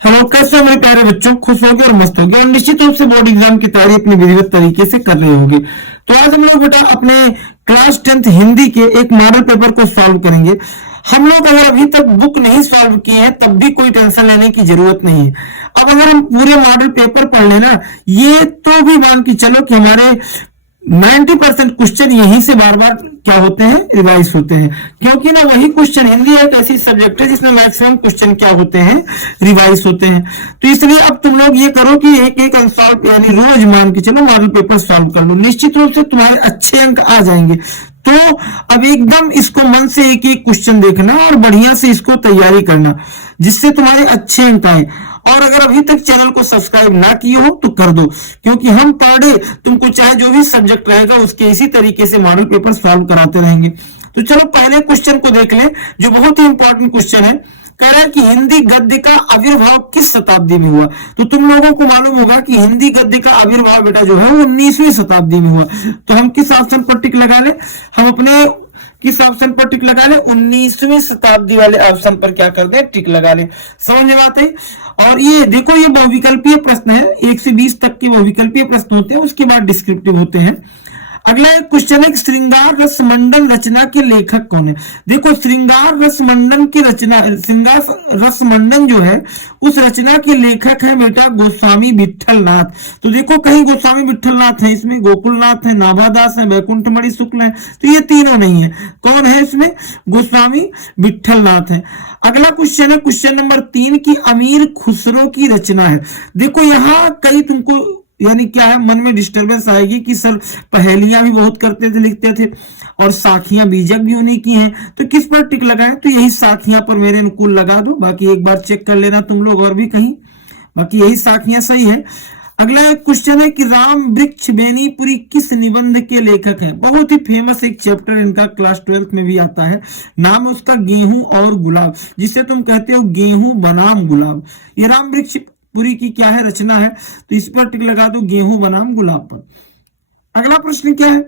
Hello, कैसे हो मेरे प्यारे बच्चों? खुश होगे और मस्त होगे और निश्चित रूप से बोर्ड एग्जाम की तैयारी अपनी विधिवत तरीके से कर रहे होगे। तो आज हम लोग बेटा अपने क्लास 10th हिंदी के एक मॉडल पेपर को सॉल्व करेंगे। हम लोग अगर अभी तक बुक नहीं सॉल्व किए हैं तब भी कोई टेंशन लेने की जरूरत नहीं है। अब अगर हम पूरे मॉडल पेपर पढ़ लेना, ये तो भी मान के चलो कि हमारे 90% क्वेश्चन यहीं से बार बार क्या होते हैं, रिवाइज होते हैं। क्योंकि ना वही क्वेश्चन, हिंदी एक ऐसी सब्जेक्ट है जिसमें मैक्सिमम क्वेश्चन क्या होते हैं, रिवाइज होते हैं। तो इसलिए अब तुम लोग ये करो कि एक एक सॉल्व यानी रोज मान के चलो मॉडल पेपर सॉल्व कर लो, निश्चित रूप से तुम्हारे अच्छे अंक आ जाएंगे। तो अब एकदम इसको मन से एक एक क्वेश्चन देखना और बढ़िया से इसको तैयारी करना जिससे तुम्हारे अच्छे अंक आए। और अगर अभी तक चैनल को सब्सक्राइब ना किए हो तो कर दो, क्योंकि हम पढ़े तुमको चाहे जो भी सब्जेक्ट रहेगा उसके इसी तरीके से मॉडल पेपर सॉल्व कराते रहेंगे। तो चलो पहले क्वेश्चन को देख ले, जो बहुत ही इंपॉर्टेंट क्वेश्चन है। कह रहा है कि हिंदी गद्य का आविर्भाव किस शताब्दी में हुआ। तो तुम लोगों को मालूम होगा कि हिंदी गद्य का आविर्भाव बेटा जो है वो 19वीं शताब्दी में हुआ। तो हम किस ऑप्शन पर टिक लगा ले, हम अपने किस ऑप्शन पर टिक लगा ले, 19वीं शताब्दी वाले ऑप्शन पर क्या कर दे, टिक लगा ले। समझ में बात है। और ये देखो, ये बहुविकल्पीय प्रश्न है, 1 से 20 तक के बहुविकल्पीय प्रश्न होते हैं, उसके बाद डिस्क्रिप्टिव होते हैं। अगला एक क्वेश्चन है, श्रृंगार रस मंडन रचना के लेखक कौन है। देखो, श्रृंगार रस मंडन की रचना, श्रृंगार रस मंडन जो है उस रचना के लेखक है बेटा गोस्वामी विट्ठल नाथ। तो देखो, कहीं गोस्वामी विट्ठल नाथ है, इसमें गोकुलनाथ है, नाभादास है, वैकुंठमणि शुक्ल है, तो ये तीनों नहीं है। कौन है इसमें? गोस्वामी विट्ठल नाथ है। अगला क्वेश्चन है क्वेश्चन नंबर 3 की अमीर खुसरो की रचना है। देखो, यहां कई तुमको यानी क्या है, मन में डिस्टरबेंस आएगी कि सर पहेलियां भी बहुत करते थे, लिखते थे, और साखियां बीजक भी उन्हीं की हैं, तो किस पर टिक लगाएं? तो यही साखियां पर मेरे अनुकूल लगा दो, बाकी एक बार चेक कर लेना तुम लोग और भी कहीं, बाकी यही साखियां सही है। अगला एक क्वेश्चन है कि राम वृक्ष बेनीपुरी किस निबंध के लेखक हैं। बहुत ही फेमस एक चैप्टर इनका क्लास 12th में भी आता है, नाम है उसका गेहूं और गुलाब, जिसे तुम कहते हो गेहूं बनाम गुलाब। ये राम वृक्ष पुरी की क्या है, रचना है, तो इस पर टिक लगा दो, गेहूं बनाम गुलाब पर। अगला प्रश्न क्या है,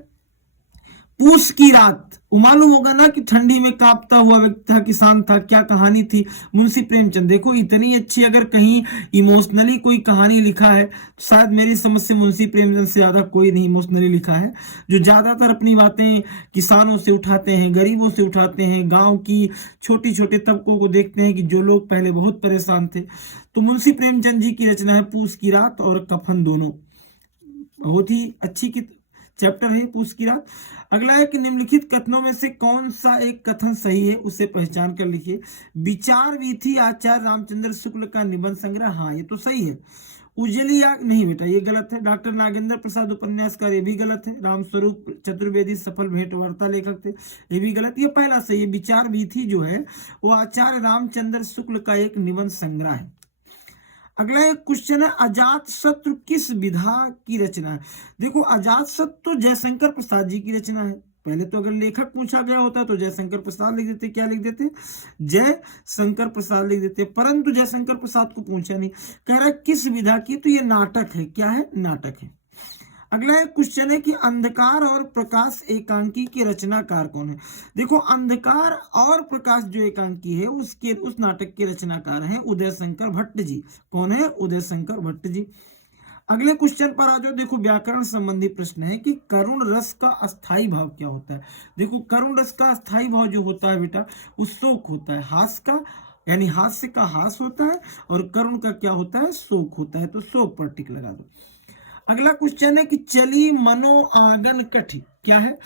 पूस की रात, मालूम होगा ना कि ठंडी में कांपता हुआ व्यक्ति था, किसान था, क्या कहानी थी, मुंशी प्रेमचंद। देखो, इतनी अच्छी अगर कहीं इमोशनली कोई कहानी लिखा है तो शायद मेरी समझ से मुंशी प्रेमचंद से ज्यादा कोई नहीं इमोशनली लिखा है, जो ज्यादातर अपनी बातें किसानों से उठाते हैं, गरीबों से उठाते हैं, गांव की छोटी छोटे तबकों को देखते हैं कि जो लोग पहले बहुत परेशान थे। तो मुंशी प्रेमचंद जी की रचना है पूस की रात और कफन दोनों, बहुत ही अच्छी की चैप्टर है पूस की रात। अगला है कि निम्नलिखित कथनों में से कौन सा एक कथन सही है, उसे पहचान कर लिखिए। विचार वीथी आचार्य रामचंद्र शुक्ल का निबंध संग्रह, हाँ ये तो सही है। उजली आग, नहीं बेटा ये गलत है। डॉक्टर नागेंद्र प्रसाद उपन्यासकार, ये भी गलत है। रामस्वरूप चतुर्वेदी सफल भेंट वार्ता लेखक थे, ये भी गलत। ये पहला सही है, विचार वीथी जो है वो आचार्य रामचंद्र शुक्ल का एक निबंध संग्रह है। अगला एक क्वेश्चन है, अजात शत्रु किस विधा की रचना है। देखो, अजात शत्रु तो जयशंकर प्रसाद जी की रचना है। पहले तो अगर लेखक पूछा गया होता तो जयशंकर प्रसाद लिख देते, क्या लिख देते, जय शंकर प्रसाद लिख देते, परंतु जयशंकर प्रसाद को पूछा नहीं। कह रहा है किस विधा की, तो ये नाटक है, क्या है, नाटक है। अगला एक क्वेश्चन है कि अंधकार और प्रकाश एकांकी के रचनाकार कौन है। देखो, अंधकार और प्रकाश जो एकांकी है उस नाटक के रचनाकार हैं उदय शंकर भट्ट जी। कौन है? उदय शंकर भट्ट जी। अगले क्वेश्चन पर आ जाओ। देखो, व्याकरण संबंधी प्रश्न है कि करुण रस का अस्थाई भाव क्या होता है। देखो, करुण रस का अस्थाई भाव जो होता है बेटा वो शोक होता है, हास्य का यानी हास्य का हास होता है, और करुण का क्या होता है, शोक होता है, तो शोक पर टिक लगा दो। अगला क्वेश्चन है कि चली मनो आंगन कठ, क्या है,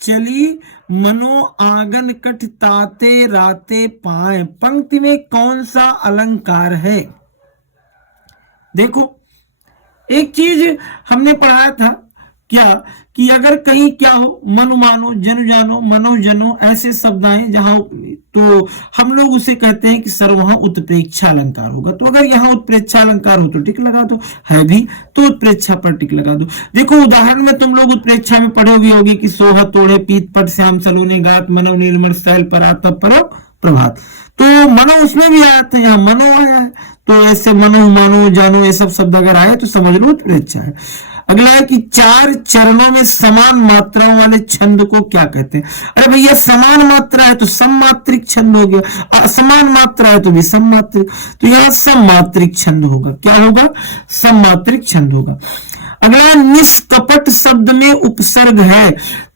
चली मनो आंगन कठ ताते राते पाए, पंक्ति में कौन सा अलंकार है। देखो, एक चीज हमने पढ़ाया था क्या कि अगर कहीं क्या हो, मनु मानो, जनु जानो, मनो जनो, ऐसे शब्द आए जहां, तो हम लोग उसे कहते हैं कि सर वहां उत्प्रेक्षा अलंकार होगा। तो अगर यहाँ उत्प्रेक्षा अलंकार हो तो टिक लगा दो, है भी तो उत्प्रेक्षा पर टिक लगा दो। देखो, उदाहरण में तुम लोग उत्प्रेक्षा में पढ़े हुए होगी कि सोहा तोड़े पीत पट श्याम सलोने गात मनव निर्मल शैल परातप परव प्रभात। तो मनो उसमें भी आया था, यहाँ मनो आया है, तो ऐसे मनो मानो जानो ये सब शब्द अगर आए तो समझ लो उत्प्रेक्षा है। अगला है कि 4 चरणों में समान मात्राओं वाले छंद को क्या कहते हैं? अरे भैया समान मात्रा है तो सममात्रिक छंद हो गया, असमान मात्रा है तो भी सममात्रिक, तो यहां सममात्रिक छंद होगा। क्या होगा? सममात्रिक छंद होगा। अगला निष्कपट शब्द में उपसर्ग है,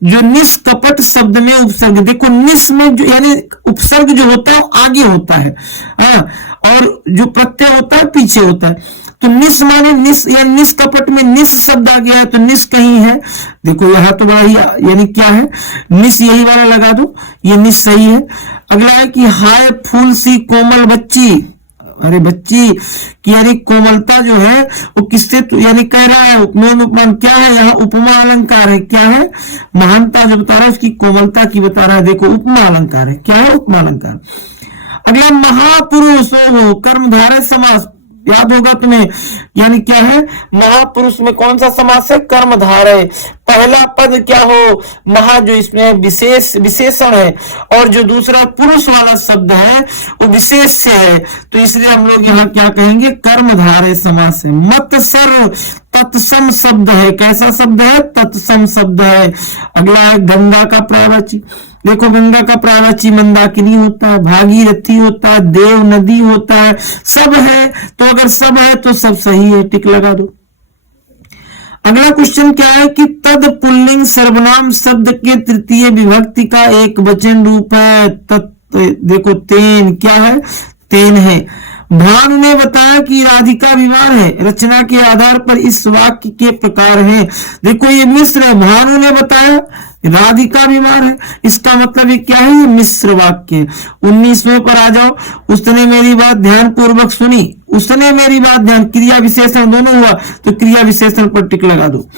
जो निष्कपट शब्द में उपसर्ग, देखो निस में जो यानी उपसर्ग जो होता है वो आगे होता है, हाँ, और जो प्रत्यय होता है पीछे होता है। तो निस माने निस, या निष्कपट में निस शब्द आ गया है तो निस कहीं है, देखो यहां तो बड़ा ही यानी क्या है, निस यही वाला लगा दो, ये निस सही है। अगला है कि हाय फूल सी कोमल बच्ची, अरे बच्ची की यानी कोमलता जो है वो किससे यानी कह रहा है, उपमान उपमान क्या है यहाँ, उपमा अलंकार है। क्या है? महानता जो बता रहा है उसकी कोमलता की बता रहा है, देखो उपमा अलंकार है। क्या है? उपमा अलंकार। अगला महापुरुष हो, कर्मधारय समास, याद होगा तुम्हें, यानी क्या है, महापुरुष में कौन सा समास है? कर्मधारय। पहला पद क्या हो? महा, जो इसमें विशेषण है, और जो दूसरा पुरुष वाला शब्द है वो विशेष से है, तो इसलिए हम लोग यहाँ क्या कहेंगे? कर्मधारय समास है। मत्सर तत्सम शब्द है, कैसा शब्द है? तत्सम शब्द है। अगला है गंगा का प्रावाची, देखो गंगा का प्रावाची मंदाकिनी होता है, भागीरथी होता है, देव नदी होता है, सब है, तो अगर सब है तो सब सही है, टिक लगा दो। अगला क्वेश्चन क्या है कि तद पुल्लिंग सर्वनाम शब्द के तृतीय विभक्ति का एक वचन रूप है, देखो तेन, क्या है? तेन है। भानु ने बताया कि राधिका बीमार है, रचना के आधार पर इस वाक्य के प्रकार हैं, देखो ये मिश्र है, भानु ने बताया राधिका बीमार है, इसका मतलब ये क्या है? ये मिश्र वाक्य। 19वें पर आ जाओ, उसने मेरी बात ध्यान पूर्वक सुनी, उसने मेरी बात ध्यान, क्रिया विशेषण दोनों हुआ, तो क्रिया विशेषण पर टिक लगा दो।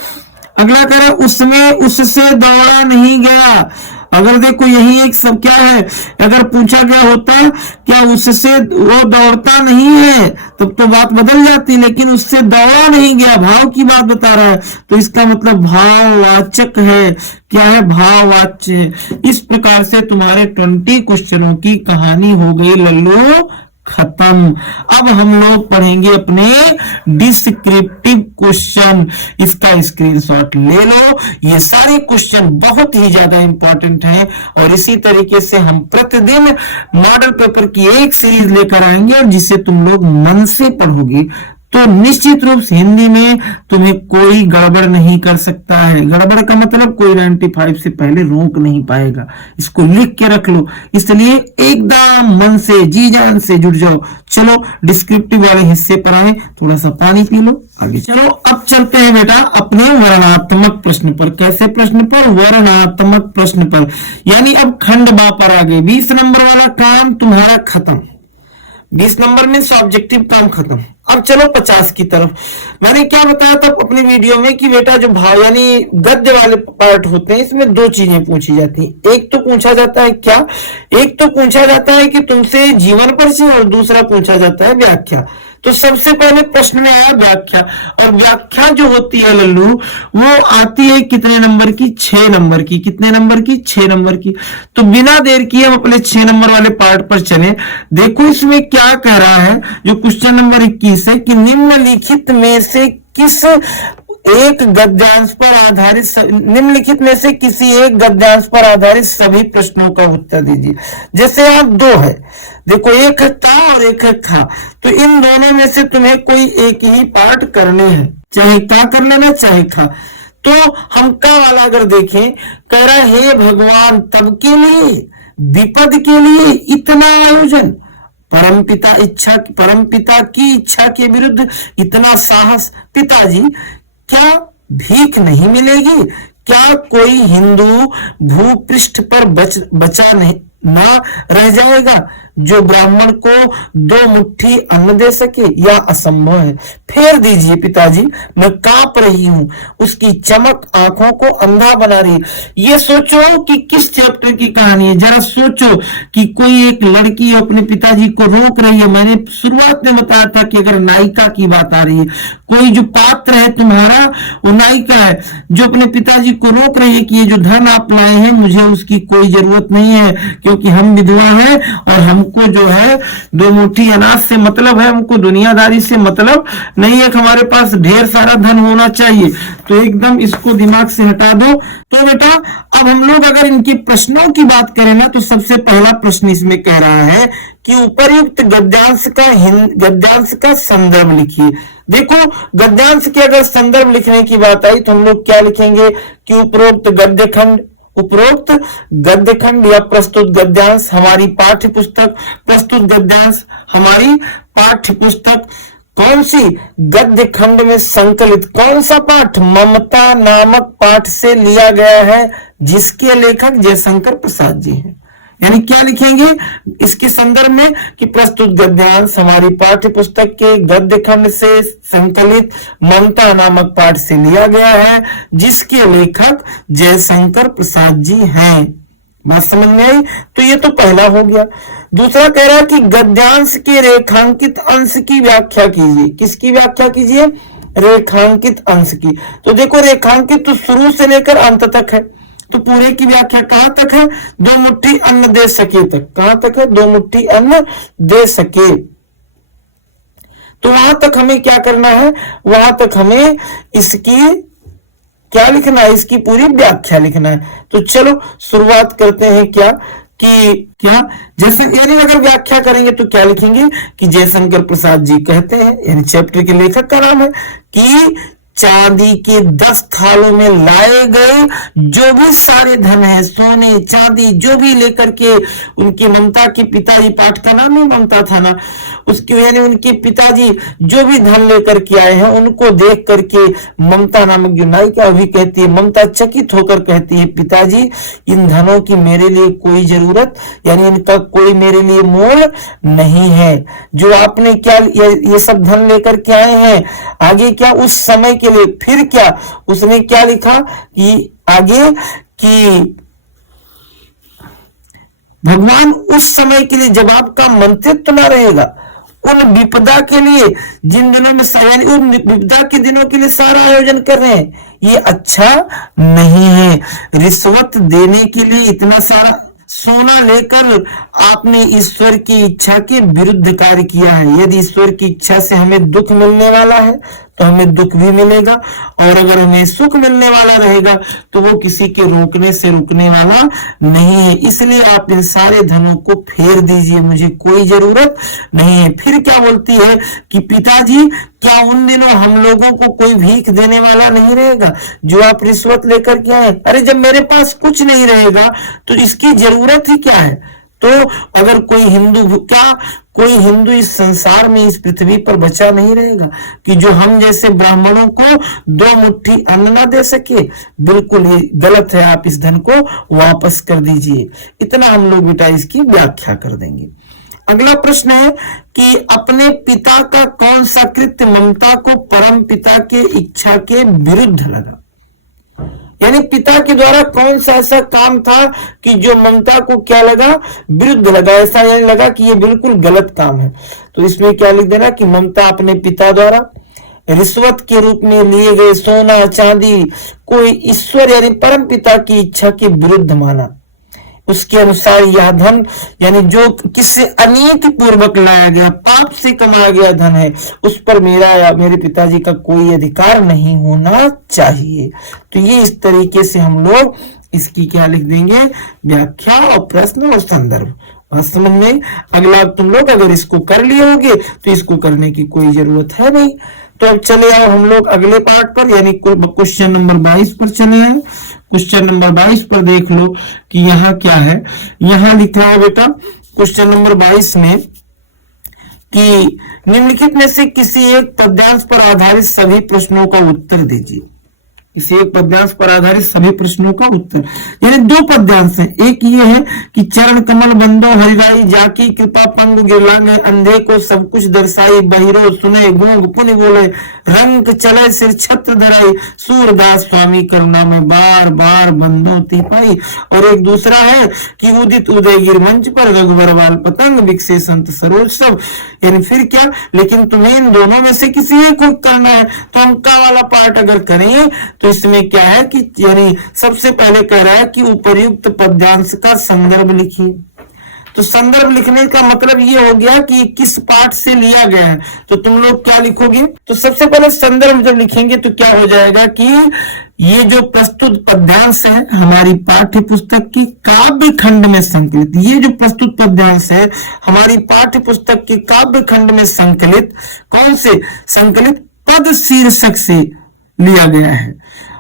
अगला कह रहा उसमें उससे दौड़ा नहीं गया, अगर देखो यही एक सब क्या है, अगर पूछा गया होता क्या उससे वो दौड़ता नहीं है तब तो बात बदल जाती, लेकिन उससे दौड़ा नहीं गया, भाव की बात बता रहा है, तो इसका मतलब भाववाचक है। क्या है? भाववाच्य। इस प्रकार से तुम्हारे 20 क्वेश्चनों की कहानी हो गई लल्लू खत्म। अब हम लोग पढ़ेंगे अपने डिस्क्रिप्टिव क्वेश्चन, इसका स्क्रीनशॉट ले लो। ये सारे क्वेश्चन बहुत ही ज्यादा इंपॉर्टेंट हैं, और इसी तरीके से हम प्रतिदिन मॉडल पेपर की एक सीरीज लेकर आएंगे, और जिसे तुम लोग मन से पढ़ोगे तो निश्चित रूप से हिंदी में तुम्हें कोई गड़बड़ नहीं कर सकता है। गड़बड़ का मतलब कोई 95 से पहले रोक नहीं पाएगा, इसको लिख के रख लो। इसलिए एकदम मन से जी जान से जुड़ जाओ। चलो डिस्क्रिप्टिव वाले हिस्से पर आए, थोड़ा सा पानी पी लो, आगे चलो। अब चलते हैं बेटा अपने वर्णात्मक प्रश्न पर। कैसे प्रश्न पर? वर्णात्मक प्रश्न पर, यानी अब खंड बा पर आ गए। 20 नंबर वाला काम तुम्हारा खत्म, 20 नंबर में ऑब्जेक्टिव काम खत्म। अब चलो 50 की तरफ। मैंने क्या बताया था अपनी वीडियो में कि बेटा जो भाव यानी गद्य वाले पार्ट होते हैं, इसमें 2 चीजें पूछी जाती हैं। एक तो पूछा जाता है क्या, एक तो पूछा जाता है कि तुमसे जीवन परिचय, और दूसरा पूछा जाता है व्याख्या। तो सबसे पहले प्रश्न में आया व्याख्या, और व्याख्या जो होती है लल्लू वो आती है कितने नंबर की? 6 नंबर की। कितने नंबर की? 6 नंबर की। तो बिना देर किए हम अपने 6 नंबर वाले पार्ट पर चले। देखो इसमें क्या कह रहा है, जो क्वेश्चन नंबर 21 है कि निम्नलिखित में से किस एक गद्यांश पर आधारित, निम्नलिखित में से किसी एक गद्यांश पर आधारित सभी प्रश्नों का उत्तर दीजिए। जैसे यहाँ 2 है, देखो एक है का और एक है खा, तो इन दोनों में से तुम्हें कोई एक ही पार्ट करने हैं, चाहे का कर लेना चाहे खा। तो हम का वाला अगर देखें, कह रहा है हे भगवान तब के लिए, विपद के लिए इतना आयोजन, परमपिता की इच्छा के विरुद्ध इतना साहस, पिताजी क्या भीख नहीं मिलेगी? क्या कोई हिंदू भूपृष्ठ पर बचा नहीं ना रह जाएगा जो ब्राह्मण को 2 मुट्ठी अन्न दे सके? या असंभव है। फेर दीजिए पिताजी, मैं कांप रही हूं, उसकी चमक आंखों को अंधा बना रही। ये सोचो कि किस चैप्टर की कहानी है, जरा सोचो कि कोई एक लड़की अपने पिताजी को रोक रही है। मैंने शुरुआत में बताया था कि अगर नायिका की बात आ रही है, कोई जो पात्र है तुम्हारा वो नायिका है, जो अपने पिताजी को रोक रही है कि ये जो धन आप लाए हैं मुझे उसकी कोई जरूरत नहीं है, क्योंकि हम विधवा हैं और हमको हमको जो है दो मुट्ठी अनाज से मतलब है, हमको दुनियादारी से मतलब नहीं है कि हमारे पास ढेर सारा धन होना चाहिए। तो एकदम इसको दिमाग से हटा दो। तो बेटा अब हम लोग अगर इनके प्रश्नों की बात करें ना, तो सबसे पहला प्रश्न इसमें कह रहा है कि उपर्युक्त गद्यांश का संदर्भ लिखिए। देखो गद्यांश के अगर संदर्भ लिखने की बात आई तो हम लोग क्या लिखेंगे कि उपरोक्त गद्य खंड या प्रस्तुत गद्यांश हमारी पाठ्य पुस्तक, प्रस्तुत गद्यांश हमारी पाठ्य पुस्तक कौन सी गद्य खंड में संकलित कौन सा पाठ, ममता नामक पाठ से लिया गया है, जिसके लेखक जयशंकर प्रसाद जी हैं। यानी क्या लिखेंगे इसके संदर्भ में कि प्रस्तुत गद्यांश हमारी पाठ्य पुस्तक के गद्य खंड से संकलित ममता नामक पाठ से लिया गया है, जिसके लेखक जयशंकर प्रसाद जी हैं। बात समझ में आई? तो ये तो पहला हो गया। दूसरा कह रहा है कि गद्यांश के रेखांकित अंश की व्याख्या कीजिए। किसकी व्याख्या कीजिए? रेखांकित अंश की। तो देखो रेखांकित तो शुरू से लेकर अंत तक है, तो पूरे की व्याख्या कहां तक है? दो मुट्ठी अन्न दे सके तक। कहां तक है? दो मुट्ठी अन्न दे सके। तो वहां तक हमें क्या करना है? वहां तक हमें इसकी क्या लिखना है? इसकी पूरी व्याख्या लिखना है। तो चलो शुरुआत करते हैं क्या जैसे यानी अगर व्याख्या करेंगे तो क्या लिखेंगे कि जयशंकर प्रसाद जी कहते हैं, यानी चैप्टर के लेखक का नाम है, कि चांदी के 10 थालों में लाए गए जो भी सारे धन है, सोने चांदी जो भी लेकर के उनके ममता के पिताजी, पाठ का नाम ही ममता था ना, उसके यानी उनके पिताजी जो भी धन लेकर के आए हैं, उनको देख करके ममता नामक जो नायिका भी कहती है, ममता चकित होकर कहती है, पिताजी इन धनों की मेरे लिए कोई जरूरत, यानी इनका कोई मेरे लिए मोल नहीं है। जो आपने क्या ये सब धन लेकर के आए हैं, आगे क्या उस समय के लिए, फिर क्या उसने क्या लिखा कि आगे कि भगवान उस समय के लिए जब आपका मंत्रित्व न रहेगा, उन विपदा के लिए जिन दिनों में यानी उन विपदा के दिनों के लिए सारा आयोजन कर रहे हैं, ये अच्छा नहीं है। रिश्वत देने के लिए इतना सारा सोना लेकर आपने ईश्वर की इच्छा के विरुद्ध कार्य किया है। यदि ईश्वर की इच्छा से हमें दुख मिलने वाला है तो हमें दुख भी मिलेगा, और अगर हमें सुख मिलने वाला रहेगा तो वो किसी के रोकने से रुकने वाला नहीं है। इसलिए आप इन सारे धनों को फेर दीजिए, मुझे कोई जरूरत नहीं है। फिर क्या बोलती है कि पिताजी क्या उन दिनों हम लोगों को कोई भीख देने वाला नहीं रहेगा जो आप रिश्वत लेकर के आए? अरे जब मेरे पास कुछ नहीं रहेगा तो इसकी जरूरत ही क्या है? तो अगर कोई हिंदू इस संसार में, इस पृथ्वी पर बचा नहीं रहेगा कि जो हम जैसे ब्राह्मणों को 2 मुट्ठी अन्न ना दे सके। बिल्कुल ये गलत है, आप इस धन को वापस कर दीजिए। इतना हम लोग बेटा इसकी व्याख्या कर देंगे। अगला प्रश्न है कि अपने पिता का कौन सा कृत्य ममता को परम पिता के इच्छा के विरुद्ध लगा? यानी पिता के द्वारा कौन सा ऐसा काम था कि जो ममता को क्या लगा? विरुद्ध लगा। ऐसा यानी लगा कि ये बिल्कुल गलत काम है। तो इसमें क्या लिख देना कि ममता अपने पिता द्वारा रिश्वत के रूप में लिए गए सोना चांदी कोई ईश्वर यानी परम पिता की इच्छा के विरुद्ध माना। उसके अनुसार यह धन यानी जो किससे अनियति पूर्वक लाया गया, पाप से कमाया गया धन है, उस पर मेरा या मेरे पिताजी का कोई अधिकार नहीं होना चाहिए। तो ये इस तरीके से हम लोग इसकी क्या लिख देंगे? व्याख्या और प्रश्न और संदर्भ। समझ में? अगला तुम लोग अगर इसको कर लिए होगे तो इसको करने की कोई जरूरत है नहीं। तो अब चले आओ हम लोग अगले पार्ट पर, यानी क्वेश्चन नंबर 22 पर चले आए। क्वेश्चन नंबर 22 पर देख लो कि यहाँ क्या है। यहाँ लिखा है बेटा क्वेश्चन नंबर 22 में कि निम्नलिखित में से किसी एक पद्यांश पर आधारित सभी प्रश्नों का उत्तर दीजिए। इसी एक पद्यांश पर आधारित सभी प्रश्नों का उत्तर, यानी 2 पद्यांश हैं। एक ये है कि चरण कमल बंदो हरिराई जाकी कृपा पंग गिरलांग अंधे को सब कुछ दर्शाई बहिरो सुने गूंग पुनि बोले रंग चले सिर छत्र धराई सूरदास स्वामी करुणा में बार बार बंदो ती पाई। और एक दूसरा है कि उदित उदय गिर मंच पर रघुबरवाल पतंग विकसे संत सरोज सब। यानी फिर क्या, लेकिन तुम्हें इन दोनों में से किसी एक को करना है। तो अंका वाला पार्ट अगर करें तो इसमें क्या है कि यानी सबसे पहले कह रहा है कि उपर्युक्त पद्यांश का संदर्भ लिखिए। तो संदर्भ लिखने का मतलब ये हो गया कि किस पाठ से लिया गया है। तो तुम लोग क्या लिखोगे, तो सबसे पहले संदर्भ जब लिखेंगे तो क्या हो जाएगा कि ये जो प्रस्तुत पद्यांश है हमारी पाठ्य पुस्तक की काव्य खंड में संकलित, ये जो प्रस्तुत पद्यांश है हमारी पाठ्य पुस्तक के काव्य खंड में संकलित, कौन से संकलित, पद शीर्षक से लिया गया है।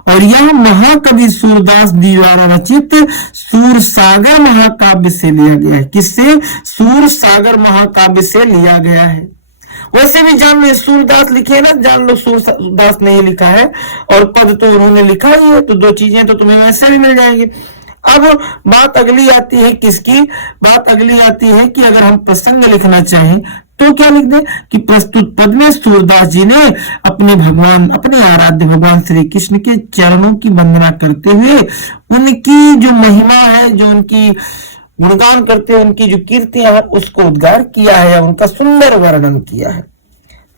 और यह महाकवि सूरदास जी द्वारा रचित सूरसागर महाकाव्य से लिया गया है। किससे, सूरसागर महाकाव्य से लिया गया है। वैसे भी जान लो सूरदास लिखे ना, जान लो सूरदास ने ही लिखा है और पद तो उन्होंने लिखा ही है, तो दो चीजें तो तुम्हें वैसे भी मिल जाएंगी। अब बात अगली आती है किसकी, बात अगली आती है कि अगर हम प्रसंग लिखना चाहें तो क्या लिख दे कि प्रस्तुत पद में सूरदास जी ने अपने भगवान, अपने आराध्य भगवान श्री कृष्ण के चरणों की वंदना करते हुए उनकी जो महिमा है, जो उनकी गुणगान करते हुए उनकी जो कीर्तियां हैं उसको उद्गार किया है, उनका सुंदर वर्णन किया है।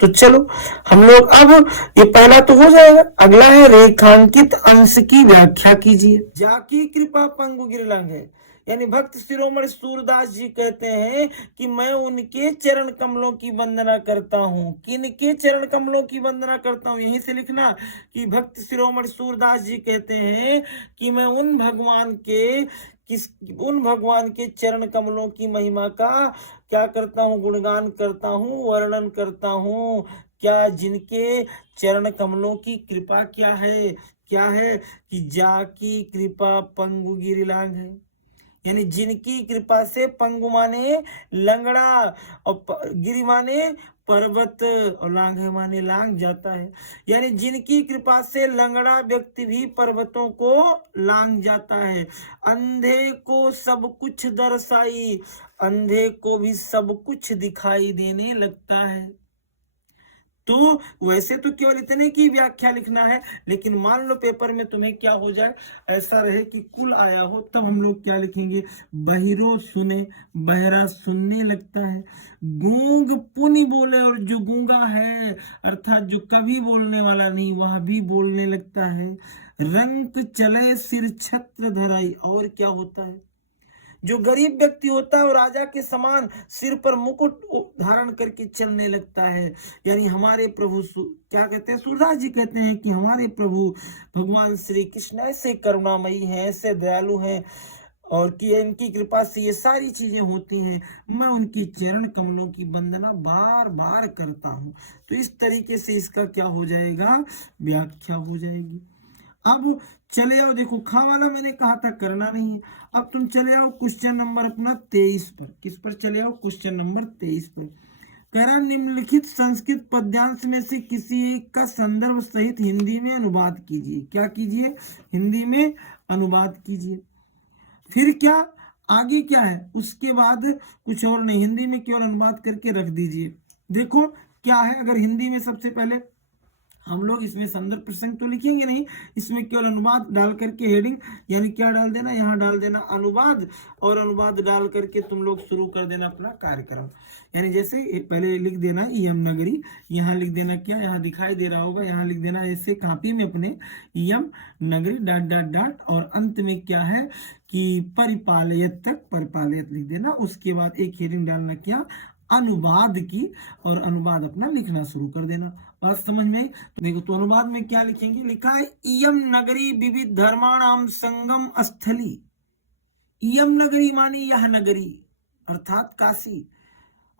तो चलो हम लोग अब ये पहला तो हो जाएगा, अगला है रेखांकित अंश की व्याख्या कीजिए। जाकी कृपा पंगु गिरलांग है, यानी भक्त शिरोमणि सूरदास जी कहते हैं कि मैं उनके चरण कमलों की वंदना करता हूँ। किनके चरण कमलों की वंदना करता हूँ, यहीं से लिखना कि भक्त शिरोमणि सूरदास जी कहते हैं कि मैं उन भगवान के चरण कमलों की महिमा का क्या करता हूँ, गुणगान करता हूँ, वर्णन करता हूँ। क्या, जिनके चरण कमलों की कृपा क्या है कि जाकी कृपा पंगु गिरिलांग है, यानी जिनकी कृपा से पंगु माने लंगड़ा और गिरि माने पर्वत और लांग है माने लांग जाता है, यानी जिनकी कृपा से लंगड़ा व्यक्ति भी पर्वतों को लांग जाता है। अंधे को सब कुछ दर्शाई, अंधे को भी सब कुछ दिखाई देने लगता है। तो वैसे तो केवल इतने की व्याख्या लिखना है, लेकिन मान लो पेपर में तुम्हें क्या हो जाए, ऐसा रहे कि कुल आया हो, तब हम लोग क्या लिखेंगे, बहिरो सुने, बहरा सुनने लगता है। गूंग पुनि बोले, और जो गूंगा है अर्थात जो कभी बोलने वाला नहीं वह भी बोलने लगता है। रंक चले सिर छत्र धराई, और क्या होता है, जो गरीब व्यक्ति होता है वो राजा के समान सिर पर मुकुट धारण करके चलने लगता है। यानी हमारे प्रभु क्या कहते हैं, सूरदास जी कहते हैं कि हमारे प्रभु भगवान श्री कृष्ण ऐसे करुणामयी हैं, ऐसे दयालु हैं, और कि इनकी कृपा से ये सारी चीजें होती हैं। मैं उनकी चरण कमलों की वंदना बार बार करता हूँ। तो इस तरीके से इसका क्या हो जाएगा, व्याख्या हो जाएगी। अब चले आओ, देखो खा वाला मैंने कहा था करना नहीं है। अब तुम चले आओ क्वेश्चन नंबर अपना 23 पर। किस पर चले आओ, क्वेश्चन नंबर 23 पर। कह रहा निम्नलिखित संस्कृत पद्यांश में से किसी एक का संदर्भ सहित हिंदी में अनुवाद कीजिए। क्या कीजिए, हिंदी में अनुवाद कीजिए। फिर क्या आगे क्या है, उसके बाद कुछ और नहीं, हिंदी में केवल अनुवाद करके रख दीजिए। देखो क्या है, अगर हिंदी में सबसे पहले हम लोग इसमें संदर्भ प्रसंग तो लिखेंगे नहीं, इसमें केवल अनुवाद डाल करके हेडिंग यानी क्या डाल देना, यहाँ डाल देना अनुवाद, और अनुवाद डाल करके तुम लोग शुरू कर देना अपना कार्यक्रम। यानी जैसे पहले लिख देना यम नगरी, यहाँ लिख देना क्या, यहाँ दिखाई दे रहा होगा, यहाँ लिख देना ऐसे कॉपी में अपने यम नगरी डॉट डॉट डॉट, और अंत में क्या है कि परिपालयत तक परिपालयत लिख देना। उसके बाद एक हेडिंग डालना क्या, अनुवाद की, और अनुवाद अपना लिखना शुरू कर देना। बात समझ में? तो देखो तो अनुवाद में क्या लिखेंगे, लिखा है इयम नगरी विविध धर्माणाम संगम स्थली। इयम नगरी माने यह नगरी अर्थात काशी,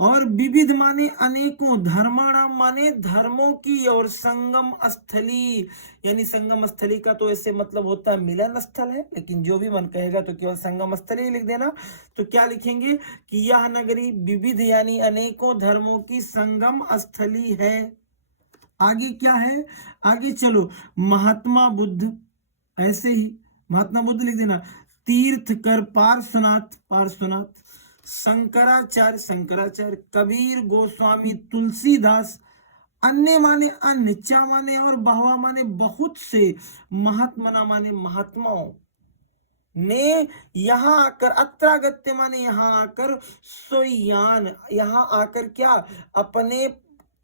और विविध माने अनेकों, धर्माणाम माने धर्मों की, और संगम स्थली यानी संगम स्थली का तो ऐसे मतलब होता है मिलन स्थल है, लेकिन जो भी मन कहेगा तो केवल संगम स्थली लिख देना। तो क्या लिखेंगे कि यह नगरी विविध यानी अनेकों धर्मों की संगम स्थली है। आगे क्या है, आगे चलो, महात्मा बुद्ध, ऐसे ही महात्मा बुद्ध लिख देना। तीर्थकर पार्श्वनाथ, पार्श्वनाथ। शंकराचार्य, कबीर, गोस्वामी, तुलसीदास। अन्य माने अन्य, चा माने और बहवा माने बहुत से, महात्मना माने महात्माओं ने यहाँ आकर, अत्रागत्य माने यहाँ आकर, सोयान यहाँ आकर क्या, अपने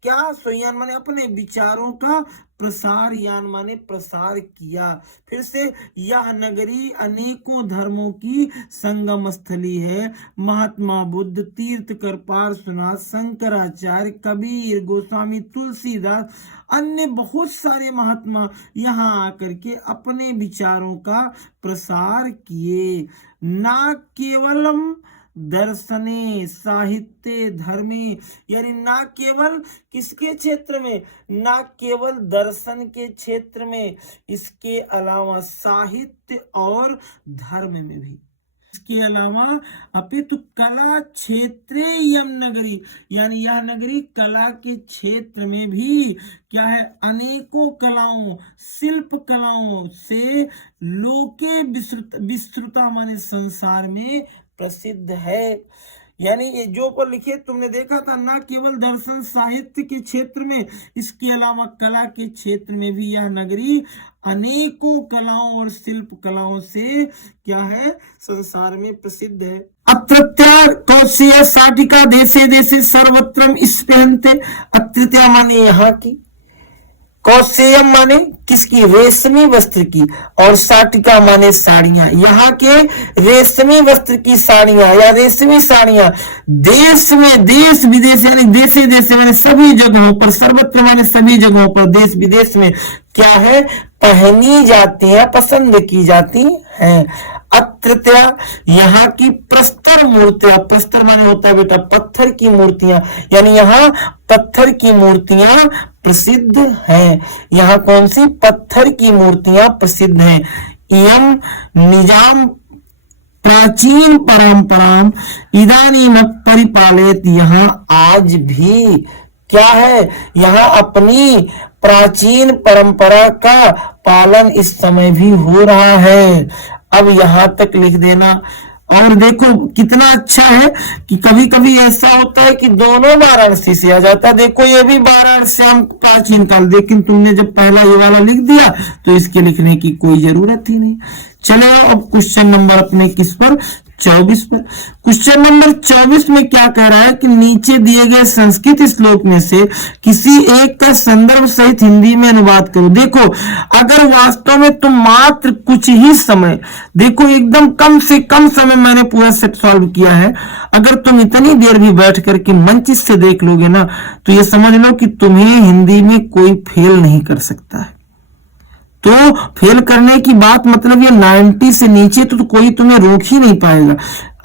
क्या स्वयान माने अपने विचारों का प्रसार, यान माने प्रसार किया। फिर से यह नगरी अनेकों धर्मों की संगम स्थली है। महात्मा बुद्ध, तीर्थकर, पार्श्वनाथ, शंकराचार्य, कबीर, गोस्वामी तुलसीदास, अन्य बहुत सारे महात्मा यहाँ आकर के अपने विचारों का प्रसार किए। ना केवलम दर्शने साहित्य धर्मे, यानी ना केवल किसके क्षेत्र में, ना केवल दर्शन के क्षेत्र में, इसके अलावा साहित्य और धर्म में भी, इसके अलावा अपितु कला क्षेत्रे यम नगरी, यानी यह नगरी कला के क्षेत्र में भी क्या है, अनेकों कलाओं, शिल्प कलाओं से लोके विस्तृता माने संसार में प्रसिद्ध है। यानी ये जो ऊपर लिखे तुमने देखा था, ना केवल दर्शन साहित्य के क्षेत्र में, इसके अलावा कला के क्षेत्र में भी यह नगरी अनेकों कलाओं और शिल्प कलाओं से क्या है, संसार में प्रसिद्ध है। अत्रत्या कौशेय साटिका देशे देशे सर्वत्रम स्पृहन्ते। अत्रत्या माने यहाँ की, कौशेयम माने किसकी, रेशमी वस्त्र की, और साटिका माने साड़ियां। यहाँ के रेशमी वस्त्र की साड़ियां या रेशमी साड़ियां देश में, देश विदेश यानी देशे देशे माने सभी जगहों पर, सर्वत्र माने सभी जगहों पर, देश विदेश में क्या है, पहनी जाती है, पसंद की जाती हैं। अत्रत्या यहाँ की प्रस्तर मूर्तियां, प्रस्तर माने होता है बेटा पत्थर की मूर्तियां, यानी यहाँ पत्थर की मूर्तियां प्रसिद्ध हैं। यहाँ कौन सी, पत्थर की मूर्तियां प्रसिद्ध हैं। इयम निजाम प्राचीन परंपरा इदानीम परिपालित, यहाँ आज भी क्या है, यहाँ अपनी प्राचीन परंपरा का पालन इस समय भी हो रहा है। अब यहां तक लिख देना। और देखो कितना अच्छा है कि कभी कभी ऐसा होता है कि दोनों वाराणसी से आ जाता है। देखो ये भी वाराणसी प्राचीन काल, लेकिन तुमने जब पहला ये वाला लिख दिया तो इसके लिखने की कोई जरूरत ही नहीं। चलो अब क्वेश्चन नंबर अपने किस पर, 24 पर। क्वेश्चन नंबर 24 में क्या कह रहा है कि नीचे दिए गए संस्कृत श्लोक में से किसी एक का संदर्भ सहित हिंदी में अनुवाद करो। देखो अगर वास्तव में तुम मात्र कुछ ही समय, देखो एकदम कम से कम समय मैंने पूरा सेट सॉल्व किया है, अगर तुम इतनी देर भी बैठ करके मंच से देख लोगे ना, तो ये समझ लो कि तुम्हें हिंदी में कोई फेल नहीं कर सकता है। तो फेल करने की बात मतलब ये 90 से नीचे तो कोई तुम्हें रोक ही नहीं पाएगा।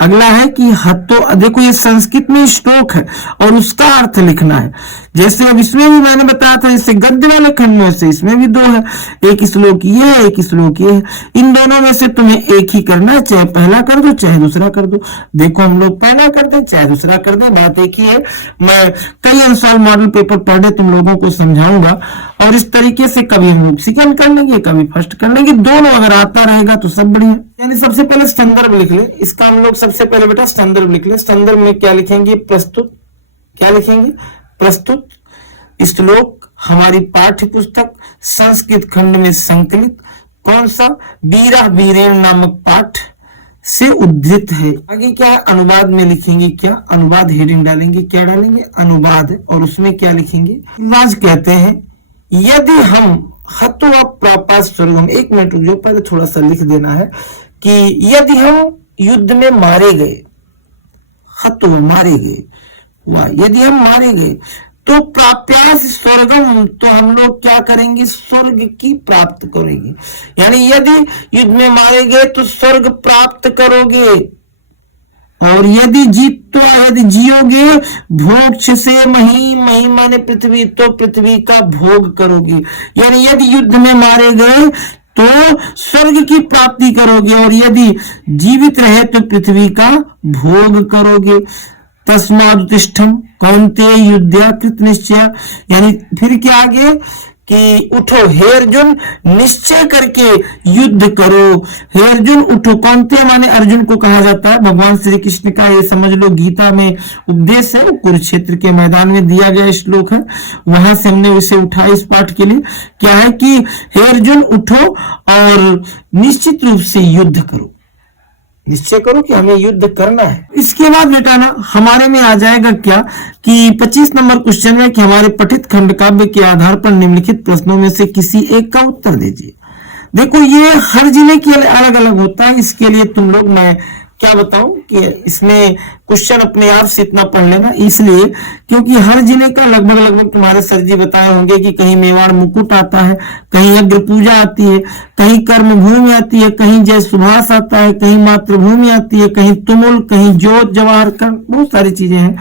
अगला है कि हत्तो, देखो ये संस्कृत में श्लोक है और उसका अर्थ लिखना है। जैसे अब इसमें भी मैंने बताया था, जैसे गद्य वाले खंड में से इसमें भी दो है, एक श्लोक ये है, एक श्लोक ये है। इन दोनों में से तुम्हें एक ही करना है, चाहे पहला कर दो चाहे दूसरा कर दो। देखो हम लोग पहला कर दे चाहे दूसरा कर दे, बात एक ही है। मैं कई अनसॉल्व मॉडल पेपर पढ़े तुम लोगों को समझाऊंगा और इस तरीके से कभी हम लोग सेकंड कर लेंगे, कभी फर्स्ट कर लेंगे, दोनों अगर आता रहेगा तो सब बढ़िया। यानी सबसे पहले संदर्भ लिख ले, इसका हम लोग सबसे पहले बेटा संदर्भ लिख ले। संदर्भ में क्या लिखेंगे, प्रस्तुत, क्या लिखेंगे, प्रस्तुत श्लोक हमारी पाठ्य पुस्तक संस्कृत खंड में संकलित कौन सा, बीरा बीरेन नामक पाठ से उद्धृत है। आगे क्या है, अनुवाद में लिखेंगे क्या, अनुवाद हेडिंग डालेंगे, क्या डालेंगे, अनुवाद, और उसमें क्या लिखेंगे, आज कहते हैं यदि हम हतो प्रापा स्वर्गम, एक मिनट रुक जाओ, पहले थोड़ा सा लिख देना है कि यदि हम युद्ध में मारे गए, हतो मारे गए, वाह, यदि हम मारे गए तो प्राप्यास स्वर्गम, तो हम लोग क्या करेंगे, स्वर्ग की प्राप्त करेंगे। यानी यदि युद्ध में मारे गए तो स्वर्ग प्राप्त करोगे, और यदि जीतो, यदि जियोगे भोक्ष से मही, मही माने पृथ्वी, तो पृथ्वी का भोग करोगे। यानी यदि युद्ध में मारे गए तो स्वर्ग की प्राप्ति करोगे, और यदि जीवित रहे तो पृथ्वी का भोग करोगे। तस्मादुतिष्ठम कौन्तेय युद्धया कृत निश्चय, यानी फिर क्या आगे कि उठो हे अर्जुन, निश्चय करके युद्ध करो। हे अर्जुन उठो, कौन्तेय माने अर्जुन को कहा जाता है, भगवान श्री कृष्ण का ये समझ लो गीता में उपदेश है, कुरुक्षेत्र के मैदान में दिया गया श्लोक है, वहां से हमने उसे उठाया इस पाठ के लिए। क्या है कि हे अर्जुन उठो और निश्चित रूप से युद्ध करो। निश्चय करो कि हमें युद्ध करना है। इसके बाद बेटा ना हमारे में आ जाएगा क्या कि 25 नंबर क्वेश्चन में कि हमारे पठित खंड काव्य के आधार पर निम्नलिखित प्रश्नों में से किसी एक का उत्तर दीजिए। देखो ये हर जिले के लिए अलग अलग होता है, इसके लिए तुम लोग, मैं क्या बताऊं कि इसमें क्वेश्चन अपने आप से इतना पढ़ लेना, इसलिए क्योंकि हर जिले का लगभग लगभग तुम्हारे सर जी बताए होंगे कि कहीं मेवाड़ मुकुट आता है, कहीं अग्र पूजा आती है, कहीं कर्म भूमि आती है, कहीं जय सुभाष आता है, कहीं मातृभूमि आती है, कहीं तुमुल, कहीं जोत जवाहर कर्ण, बहुत सारी चीजें हैं।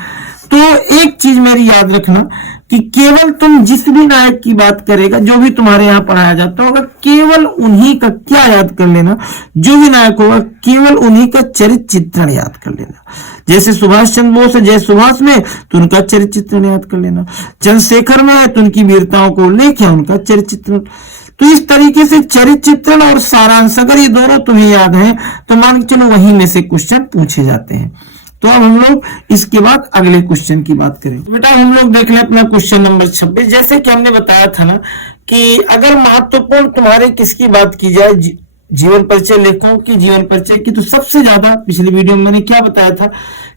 तो एक चीज मेरी याद रखना कि केवल तुम जिस भी नायक की बात करेगा, जो भी तुम्हारे यहाँ पढ़ाया जाता होगा, केवल उन्हीं का क्या याद कर लेना, जो भी नायक होगा केवल उन्हीं का चरित्र चित्रण याद कर लेना। जैसे सुभाष चंद्र बोस है, जय सुभाष में, तो उनका चरित्र चित्रण याद कर लेना। चंद्रशेखर में है तो उनकी वीरताओं को उल्लेख है, उनका चरित्र चित्रण। तो इस तरीके से चरित्र चित्रण और सारांश अगर ये दोनों तुम्हें याद है तो मान के चलो वहीं में से क्वेश्चन पूछे जाते हैं। तो अब हम लोग इसके बाद अगले क्वेश्चन की बात करें। बेटा हम लोग देख लें अपना क्वेश्चन नंबर 26। जैसे कि हमने बताया था ना कि अगर महत्वपूर्ण तुम्हारे किसकी बात की जाए, जीवन परिचय लेखकों की जीवन परिचय की, तो सबसे ज्यादा पिछली वीडियो में मैंने क्या बताया था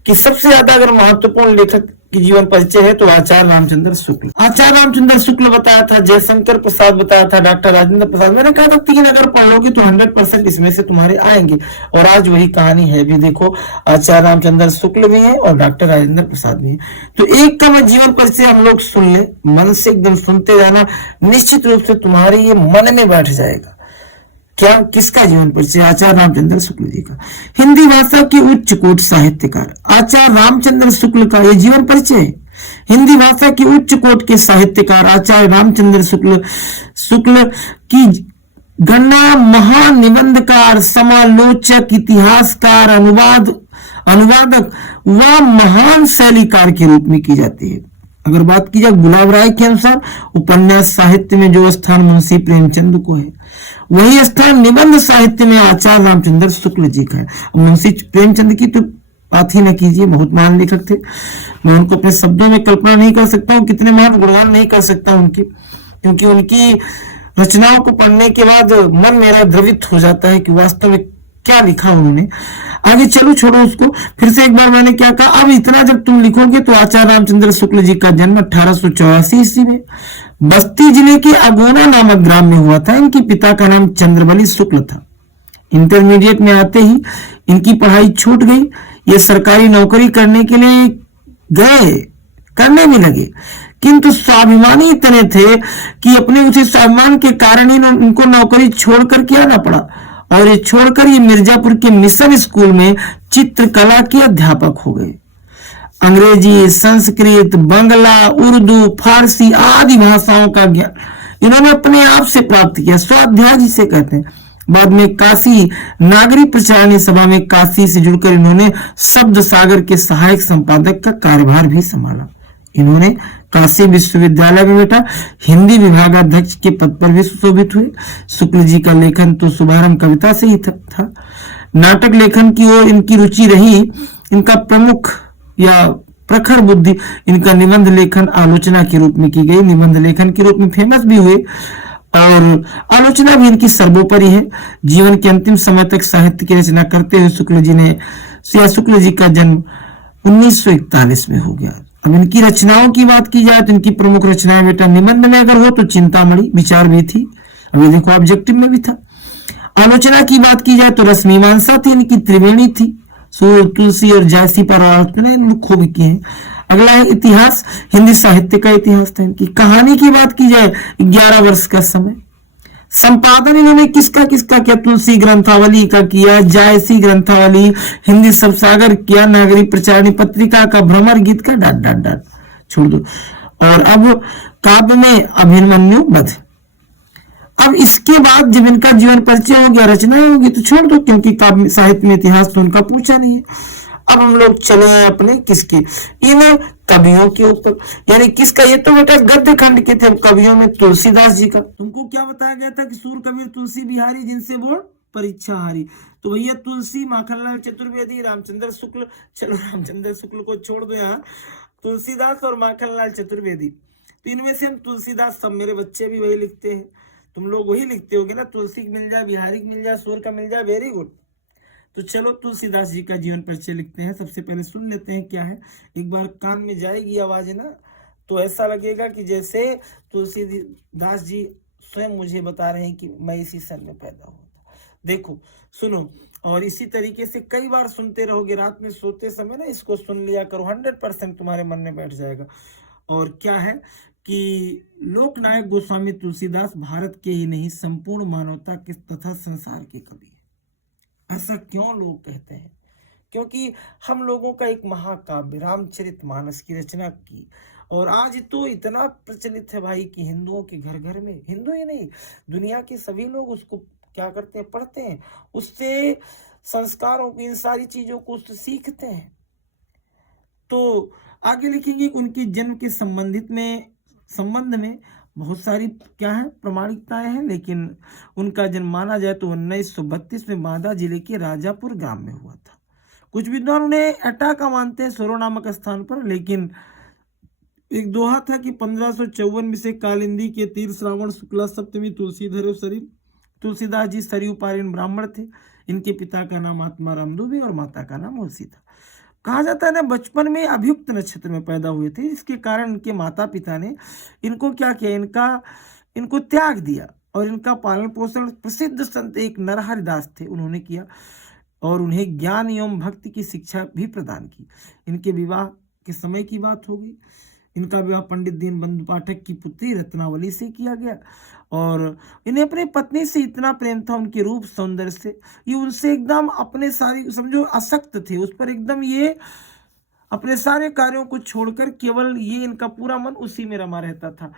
कि सबसे ज्यादा अगर महत्वपूर्ण लेखक की जीवन परिचय है तो आचार्य रामचंद्र शुक्ल। आचार्य रामचंद्र शुक्ल बताया था, जयशंकर प्रसाद बताया था, डॉक्टर राजेंद्र प्रसाद। मैंने कहा था 3 अगर पढ़ लोगे तो 100% इसमें से तुम्हारे आएंगे, और आज वही कहानी है भी। देखो आचार्य रामचंद्र शुक्ल भी है और डॉक्टर राजेंद्र प्रसाद भी है। तो एक का मैं जीवन परिचय हम लोग सुन ले, मन से एकदम सुनते जाना, निश्चित रूप से तुम्हारे ये मन में बैठ जाएगा। क्या, किसका जीवन परिचय? आचार्य रामचंद्र शुक्ल जी का। हिंदी भाषा के उच्च कोट साहित्यकार आचार्य रामचंद्र शुक्ल का यह जीवन परिचय है। हिंदी भाषा की उच्च कोट के साहित्यकार आचार्य रामचंद्र शुक्ल की गणना महान निबंधकार, समालोचक, इतिहासकार, अनुवादक व महान शैलीकार के रूप में की जाती है। अगर बात की जाए गुलाब राय के अनुसार उपन्यास साहित्य में जो स्थान मुंशी प्रेमचंद को है, वही स्थान निबंध साहित्य में आचार्य रामचंद्र शुक्ल जी का है। मुंशी प्रेमचंद की तो बात ही न कीजिए, बहुत महान लेखक थे। मैं उनको अपने शब्दों में कल्पना नहीं कर सकता हूँ, कितने महान गुणगान नहीं कर सकता उनकी, क्योंकि उनकी रचनाओं को पढ़ने के बाद मन मेरा द्रवित हो जाता है कि वास्तव में क्या लिखा उन्होंने। आगे चलो, छोड़ो उसको। फिर से एक बार मैंने क्या कहा, अब इतना जब तुम लिखोगे तो आचार्य रामचंद्र शुक्ल जी का जन्म 1884 ईस्वी में बस्ती जिले के अगोना नामक ग्राम में हुआ था। इनके पिता का नाम चंद्रबली शुक्ल था। इंटरमीडिएट में आते ही इनकी पढ़ाई छूट गई। ये सरकारी नौकरी करने के लिए गए, करने में लगे, किंतु स्वाभिमानी इतने थे कि अपने उसी स्वाभिमान के कारण ही इनको नौकरी छोड़कर क्या ना पड़ा, और ये छोड़कर ये मिर्जापुर के मिशन स्कूल में चित्रकला के अध्यापक हो गए। अंग्रेजी, संस्कृत, बंगला, उर्दू, फारसी आदि भाषाओं का ज्ञान इन्होंने अपने आप से प्राप्त किया, स्वाध्याय जिसे कहते हैं। बाद में काशी नागरी प्रचारणी सभा में काशी से जुड़कर इन्होंने शब्द सागर के सहायक संपादक का कार्यभार भी संभाला। इन्होंने काशी विश्वविद्यालय में बेटा हिंदी विभागाध्यक्ष के पद पर भी सुशोभित हुए। शुक्ल जी का लेखन तो शुभारंभ कविता से ही था। नाटक लेखन की ओर इनकी रुचि रही। इनका प्रमुख या प्रखर बुद्धि इनका निबंध लेखन आलोचना के रूप में की गई। निबंध लेखन के रूप में फेमस भी हुए और आलोचना भी इनकी सर्वोपरि है। जीवन के अंतिम समय तक साहित्य की रचना करते हुए शुक्ल जी का जन्म 1941 में हो गया। अब इनकी रचनाओं की बात की जाए तो इनकी प्रमुख रचनाएं बेटा निबंध में अगर हो तो चिंतामणि विचार भी थी, अभी देखो ऑब्जेक्टिव में भी था। आलोचना की बात की जाए तो रसमीमांसा थी, इनकी त्रिवेणी थी, सूर्य, तुलसी और जायसी पर आलोचना खूब की है। अगला है इतिहास, हिंदी साहित्य का इतिहास था इनकी। कहानी की बात की जाए 11 वर्ष का समय। संपादन इन्होंने किसका किया? तुलसी ग्रंथावली का किया, जायसी ग्रंथावली, हिंदी सबसागर किया, नागरी प्रचारणी पत्रिका का, भ्रमर गीत का, डाट छोड़ दो। और अब काव्य में अभिमन्यु वध। अब इसके बाद जब इनका जीवन परिचय हो गया, रचनाएं होगी तो छोड़ दो, क्योंकि काव्य साहित्य में इतिहास तो उनका पूछा नहीं है। अब हम लोग चले अपने किसके, इन कवियों के ऊपर, यानी किसका? ये तो बेटा गद्य खंड के थे। कवियों में तुलसीदास जी का तुमको क्या बताया गया था कि सूर कबीर तुलसी बिहारी जिनसे बोल परीक्षा हारी। तो भैया तुलसी, माखनलाल चतुर्वेदी, रामचंद्र शुक्ल। चलो रामचंद्र शुक्ल को छोड़ दो, यहाँ तुलसीदास और माखनलाल चतुर्वेदी। तो इनमें से हम तुलसीदास, सब मेरे बच्चे भी वही लिखते हैं, तुम लोग वही लिखते होगे ना, तुलसी मिल जाए, बिहारी मिल जाए, सूर का मिल जाए, वेरी गुड। तो चलो तुलसीदास जी का जीवन परिचय लिखते हैं। सबसे पहले सुन लेते हैं क्या है। एक बार कान में जाएगी आवाज ना, तो ऐसा लगेगा कि जैसे तुलसीदास जी स्वयं मुझे बता रहे हैं कि मैं इसी सन में पैदा हुआ था। देखो सुनो, और इसी तरीके से कई बार सुनते रहोगे, रात में सोते समय ना इसको सुन लिया करो, 100% तुम्हारे मन में बैठ जाएगा। और क्या है कि लोकनायक गोस्वामी तुलसीदास भारत के ही नहीं संपूर्ण मानवता के तथा संसार के कवि हैं। ऐसा क्यों लोग कहते हैं? क्योंकि हम लोगों का एक महाकाव्य रामचरितमानस की रचना की, और आज तो इतना प्रचलित है भाई कि हिंदुओं के घर घर में, हिंदू ही नहीं दुनिया के सभी लोग उसको क्या करते हैं, पढ़ते हैं, उससे संस्कारों को, इन सारी चीजों को उससे सीखते हैं। तो आगे लिखेंगे कि उनके जन्म के संबंध में बहुत सारी क्या है प्रमाणिकताएं हैं, लेकिन उनका जन्म माना जाए तो 1932 में बांदा जिले के राजापुर ग्राम में हुआ था। कुछ विद्वान उन्हें एटा का मानते हैं, सोरो नामक स्थान पर, लेकिन एक दोहा था कि 1554 में से कालिंदी के तीर श्रावण शुक्ला सप्तमी तुलसीदास जी सरयू पारीण ब्राह्मण थे। इनके पिता का नाम आत्मा रामदूबी और माता का नाम उलसी था। कहा जाता है ना, बचपन में अभियुक्त नक्षत्र में पैदा हुए थे, इसके कारण इनके माता पिता ने इनको क्या किया, इनको त्याग दिया, और इनका पालन पोषण प्रसिद्ध संत एक नरहरिदास थे उन्होंने किया, और उन्हें ज्ञान एवं भक्ति की शिक्षा भी प्रदान की। इनके विवाह के समय की बात होगी। इनका विवाह पंडित दीनबंधु पाठक की पुत्री रत्नावली से किया गया, और इन्हें अपनी पत्नी से इतना प्रेम था, उनके रूप सौंदर्य से, ये उनसे एकदम अपने सारी समझो आसक्त थे उस पर, एकदम ये अपने सारे कार्यों को छोड़कर केवल ये इनका पूरा मन उसी में रमा रहता था।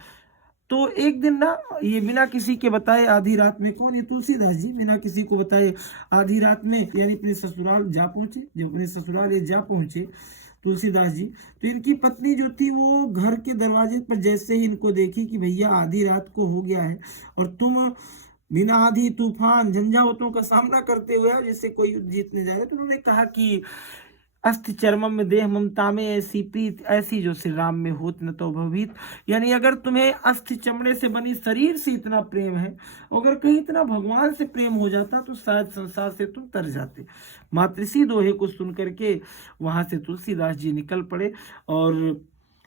तो एक दिन ना ये बिना किसी के बताए आधी रात में, कौन, ये तुलसीदास जी बिना किसी को बताए आधी रात में यानी अपने ससुराल जा पहुंचे। जब अपने ससुराल ये जा पहुंचे तुलसीदास जी, तो इनकी पत्नी जो थी वो घर के दरवाजे पर जैसे ही इनको देखी कि भैया आधी रात को हो गया है और तुम बिना आधी तूफान झंझावतों का सामना करते हुए जैसे कोई युद्ध जीतने जा रहे, तो उन्होंने कहा कि अस्थि चर्मम में देह ममता में ऐसी प्रीत ऐसी जो श्री राम में होत न तो भवित। यानी अगर तुम्हें अस्थि चमड़े से बनी शरीर से इतना प्रेम है, अगर कहीं इतना भगवान से प्रेम हो जाता तो शायद संसार से तुम तर जाते। मातृषि दोहे को सुन करके वहां से तुलसीदास जी निकल पड़े और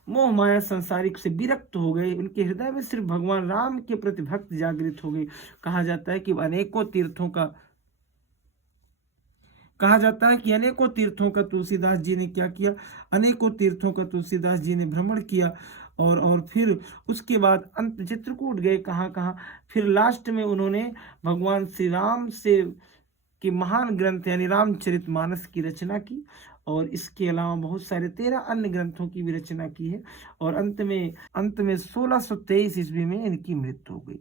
मोह माया संसारिक से विरक्त हो गए। उनके हृदय में सिर्फ भगवान राम के प्रति भक्त जागृत हो गई। कहा जाता है कि अनेकों तीर्थों का तुलसीदास जी ने क्या किया, अनेकों तीर्थों का तुलसीदास जी ने भ्रमण किया, और फिर उसके बाद अंत चित्रकूट गए, कहाँ फिर लास्ट में उन्होंने भगवान श्री राम से के महान ग्रंथ यानी रामचरितमानस की रचना की, और इसके अलावा बहुत सारे 13 अन्य ग्रंथों की भी रचना की है। और अंत में 1623 ईस्वी में इनकी मृत्यु हो गई।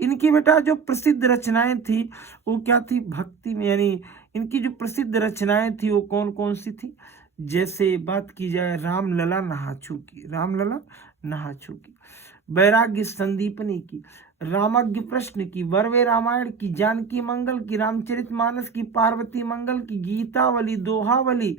इनकी बेटा जो प्रसिद्ध रचनाएं थी वो क्या थी, भक्ति में, यानी इनकी जो प्रसिद्ध रचनाएं थी वो कौन कौन सी थी। जैसे बात की जाए रामलला नहाचू की, वैराग्य संदीपनी की, रामज्ञ प्रश्न की, वर्वे रामायण की, जानकी मंगल की, रामचरितमानस की, पार्वती मंगल की, गीतावली, दोहावली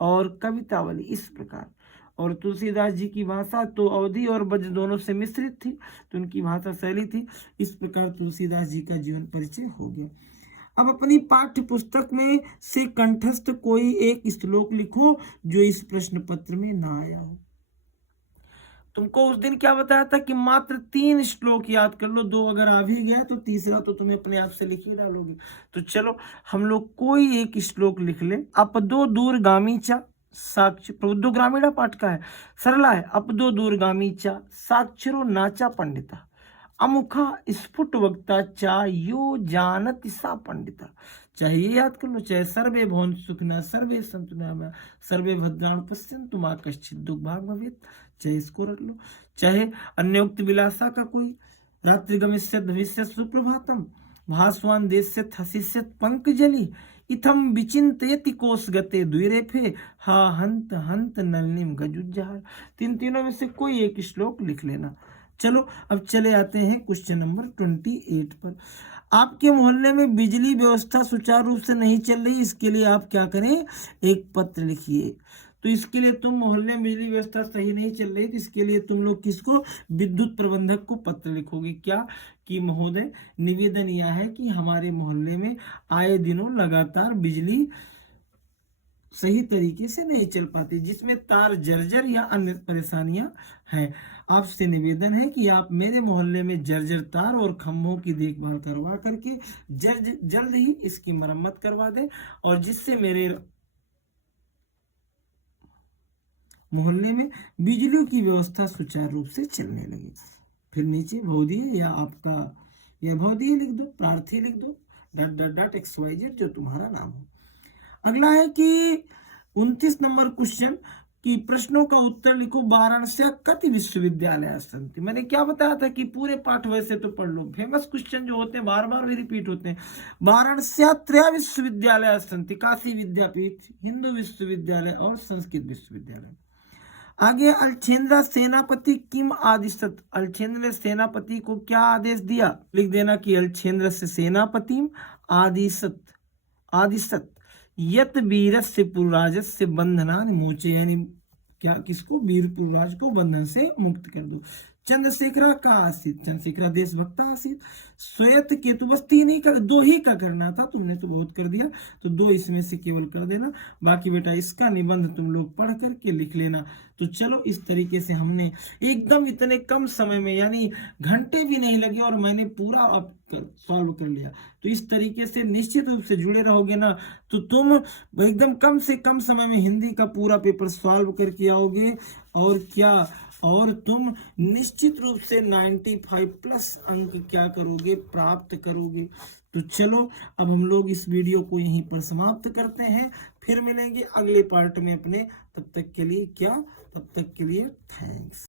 और कवितावली, इस प्रकार। और तुलसीदास जी की भाषा तो अवधी और ब्रज दोनों से मिश्रित थी, तो उनकी भाषा शैली थी। इस प्रकार तुलसीदास जी का जीवन परिचय हो गया। अब अपनी पाठ्य पुस्तक में से कंठस्थ कोई एक श्लोक लिखो जो इस प्रश्न पत्र में ना आया हो। तुमको उस दिन क्या बताया था कि मात्र 3 श्लोक याद कर लो, 2 अगर आ भी गया तो तीसरा तो तुम्हें अपने आप से लिख ही डालोगे। तो चलो हम लोग कोई एक श्लोक लिख ले। अपदो दूरगामीचा साक्ष, प्रबुद्धो ग्रामीणा पाठ का है, सरला है। अपदो दूरगामीचा साक्षरो नाचा पंडिता, अमुखा स्फुट वक्ता चा यो जानति सा पंडिता। चाहे ये याद कर लो, चाहे सर्वे भवन सुखना, सर्वे संतु नाम, सर्वे भद्राण पश्यन्तु मा कश्चित् दुख भाग भवेत्, चाहे इसको रख लो। चाहे अन्योक्त विलासा का कोई, रात्रि गमिष्यत् भविष्यत् सुप्रभातम, भास्वान देश्यत् हसिष्यत् पंकजलि, इथम विचिन्तयति कोश गते द्विरेफे, हा हंत हंत नलिनीम गजुज्जहार। तीनों में से कोई एक श्लोक लिख लेना। चलो अब चले आते हैं क्वेश्चन नंबर 28 पर। आपके मोहल्ले में बिजली व्यवस्था सुचारू रूप से नहीं चल रही, इसके लिए आप क्या करें, एक पत्र लिखिए। तो इसके लिए तुम मोहल्ले में बिजली व्यवस्था सही नहीं चल रही, तो इसके लिए तुम लोग किसको, विद्युत प्रबंधक को पत्र लिखोगे, क्या कि महोदय निवेदन यह है कि हमारे मोहल्ले में आए दिनों लगातार बिजली सही तरीके से नहीं चल पाती, जिसमें तार जर्जर या अन्य परेशानियां हैं। आपसे निवेदन है कि आप मेरे मोहल्ले में जर्जर तार और खंभों की देखभाल करवा करके जल्द ही इसकी मरम्मत करवा दें, और जिससे मेरे मोहल्ले में बिजली की व्यवस्था सुचारू रूप से चलने लगे। फिर नीचे भौदीय या आपका या भौदीय लिख दो, प्रार्थी लिख दो, .xyz जो तुम्हारा नाम हो। अगला है कि 29 नंबर क्वेश्चन कि प्रश्नों का उत्तर लिखो। वाराणसी कति विश्वविद्यालय संति। मैंने क्या बताया था कि पूरे पाठ वैसे तो पढ़ लो, फेमस क्वेश्चन जो होते हैं बार बार भी रिपीट होते हैं। वाराणसी त्रय विश्वविद्यालय संति, काशी विद्यापीठ, हिंदू विश्वविद्यालय और संस्कृत विश्वविद्यालय। आगे अलछेंद्र सेनापति किम आदिशत। अलछेंद्र ने सेनापति को क्या आदेश दिया, लिख देना कि अलछेंद्र से सेनापति आदिशत यत वीरस्य पुरराजस्य बंधनान मोचे, यानी क्या, किसको, वीर पुरराज को बंधन से मुक्त कर दो। चंद्रशेखर का आसित, चंद्रशेखर देशभक्त आसित। श्वेत केतु, बस 3 ही का, 2 ही का करना था, तुमने तो बहुत कर दिया, तो 2 इसमें से केवल कर देना। बाकी बेटा इसका निबंध तुम लोग पढ़ करके लिख लेना। तो चलो इस तरीके से हमने एकदम इतने कम समय में, यानी घंटे भी नहीं लगे, और मैंने पूरा अब सॉल्व कर लिया। तो इस तरीके से निश्चित रूप से जुड़े रहोगे ना, तो तुम एकदम कम से कम समय में हिंदी का पूरा पेपर सॉल्व करके आओगे। और क्या, और तुम निश्चित रूप से 95 प्लस अंक क्या करोगे, प्राप्त करोगे। तो चलो अब हम लोग इस वीडियो को यहीं पर समाप्त करते हैं, फिर मिलेंगे अगले पार्ट में अपने। तब तक के लिए क्या, तब तक के लिए थैंक्स।